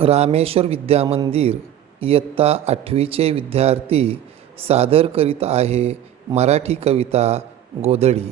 रामेश्वर विद्यामंदिर इयत्ता आठवीचे विद्यार्थी सादर करीत आहे मराठी कविता गोधडी.